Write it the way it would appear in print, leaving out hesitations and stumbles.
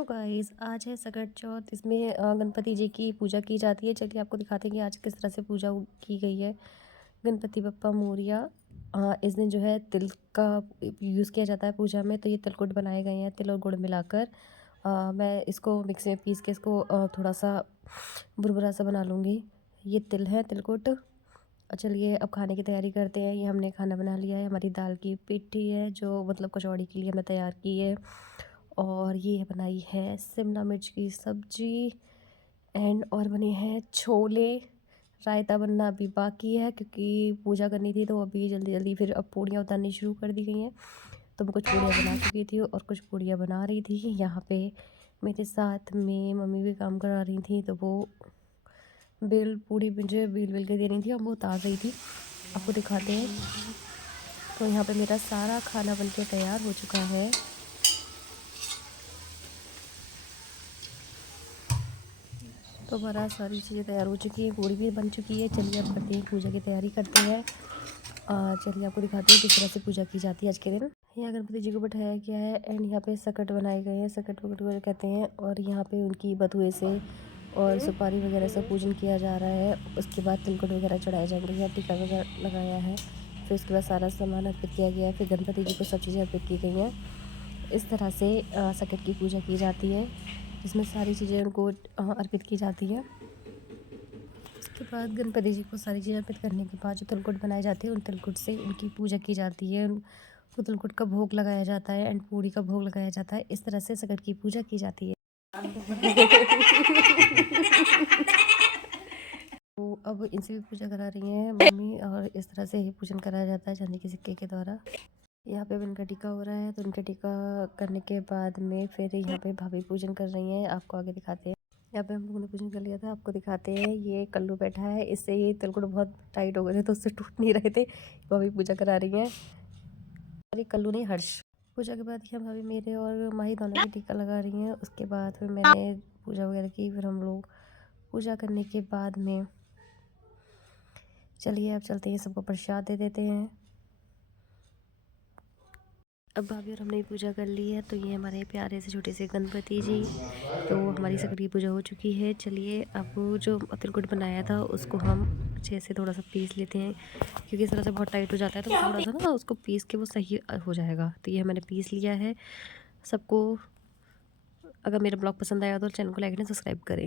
Hello guys, आज है सकट चौथ। इसमें गणपति जी की पूजा की जाती है। चलिए आपको दिखाते हैं कि आज किस तरह से पूजा की गई है। गणपति बप्पा मोरिया। इस दिन जो है तिल का यूज़ किया जाता है पूजा में। तो ये तिलकुट बनाए गए हैं तिल और गुड़ मिलाकर। मैं इसको मिक्सी में पीस के इसको थोड़ा सा बुरबुरा सा बना लूँगी। ये तिल है तिलकुट। चलिए अब खाने की तैयारी करते हैं। ये हमने खाना बना लिया है। हमारी दाल की पिट्ठी है जो मतलब कचौड़ी के लिए हमने तैयार की है। और ये बनाई है शिमला मिर्च की सब्जी एंड और बने हैं छोले। रायता बनना अभी बाकी है क्योंकि पूजा करनी थी तो अभी जल्दी जल्दी फिर अब पूड़ियाँ उतारनी शुरू कर दी गई हैं। तो मैं कुछ पूड़ियाँ बना चुकी थी और कुछ पूड़ियाँ बना रही थी। यहाँ पे मेरे साथ में मम्मी भी काम करा रही थी तो वो पूड़ी मुझे बेल के दे रही थी और वो उतार रही थी। आपको दिखाते हैं। तो यहाँ पे मेरा सारा खाना बनके तैयार हो चुका है। तो हमारा सारी चीज़ें तैयार हो चुकी है। पूड़ी भी बन चुकी है। चलिए अब करते हैं पूजा की तैयारी करते हैं। चलिए आपको दिखाते हैं किस तरह से पूजा की जाती है आज के दिन। यहाँ गणपति जी को बैठाया गया है एंड यहाँ पे सकट बनाए गए हैं। सकट वकट कहते हैं। और यहाँ पे उनकी बधुए से और सुपारी वगैरह से पूजन किया जा रहा है। उसके बाद तिलकुट वगैरह चढ़ाए जाएंगे। यहाँ टीका वगैरह लगाया है। फिर उसके बाद सारा सामान अर्पित किया गया है। फिर गणपति जी को सब चीज़ें अर्पित की गई हैं। इस तरह से सकट की पूजा की जाती है जिसमें सारी चीज़ें उनको अर्पित की जाती है। उसके बाद गणपति जी को सारी चीज़ें अर्पित करने के बाद जो तिलकुट बनाए जाते हैं उन तिलकुट से उनकी पूजा की जाती है। उनको तिलकुट का भोग लगाया जाता है एंड पूड़ी का भोग लगाया जाता है। इस तरह से सकट की पूजा की जाती है। तो अब इनसे भी पूजा करा रही हैं मम्मी और इस तरह से ही पूजन कराया जाता है चांदी के सिक्के के द्वारा। यहाँ पे अब इनका टीका हो रहा है तो इनका टीका करने के बाद में फिर यहाँ पे भाभी पूजन कर रही हैं। आपको आगे दिखाते हैं। यहाँ पे हम लोगों ने पूजन कर लिया था। आपको दिखाते हैं। ये कल्लू बैठा है। इससे ये तिलकुट बहुत टाइट हो गए थे तो उससे टूट नहीं रहे थे। भाभी पूजा करा रही हैं। अरे कल्लू नहीं, हर्ष। पूजा के बाद यहाँ भाभी मेरे और माही दोनों की टीका लगा रही हैं। उसके बाद फिर मैंने पूजा वगैरह की। फिर हम लोग पूजा करने के बाद में चलिए अब चलते हैं सबको प्रसाद दे देते हैं। अब भाभी और हमने भी पूजा कर ली है। तो ये हमारे प्यारे से छोटे से गणपति जी। तो हमारी सकट की पूजा हो चुकी है। चलिए अब जो तिलकुट बनाया था उसको हम अच्छे से थोड़ा सा पीस लेते हैं क्योंकि इस तरह से बहुत टाइट हो जाता है तो थोड़ा सा ना उसको पीस के वो सही हो जाएगा। तो ये मैंने पीस लिया है। सबको अगर मेरा ब्लॉग पसंद आया तो चैनल को लाइक एंड सब्सक्राइब करें।